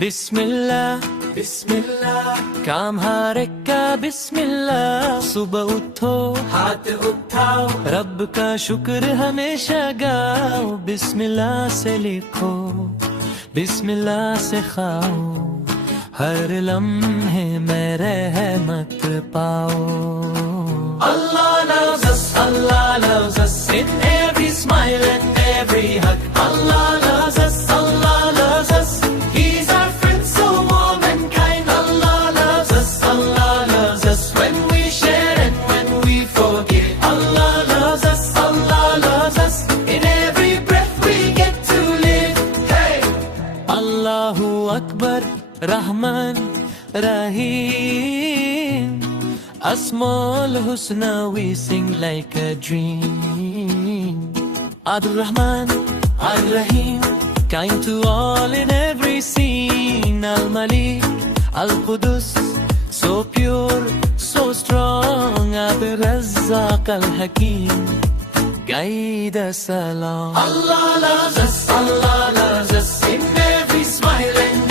बिस्मिल्लाह बिस्मिल्लाह, काम हर एक का बिस्मिल्लाह। सुबह उठो हाथ उठाओ, रब का शुक्र हमेशा गाओ। बिस्मिल्लाह से लिखो, बिस्मिल्लाह से खाओ, हर लम्हे में रहमत पाओ। Allah loves us, Allah loves us, in every smile and every hug. Allah loves us, Allah loves us, He's our friend so warm and kind. Allah loves us, Allah loves us, when we share and when we forgive. Allah loves us, Allah loves us, in every breath we get to live. Hey! Allahu Akbar, Rahman, Rahim, Asmaul Husna we sing like a dream. Ar-Rahman, Ar-Rahim, kind to all in every scene. Al-Malik, Al-Qudus, so pure, so strong. Abd-Razzaq, Al-Hakim, guide us along. Allah loves us, in every smile and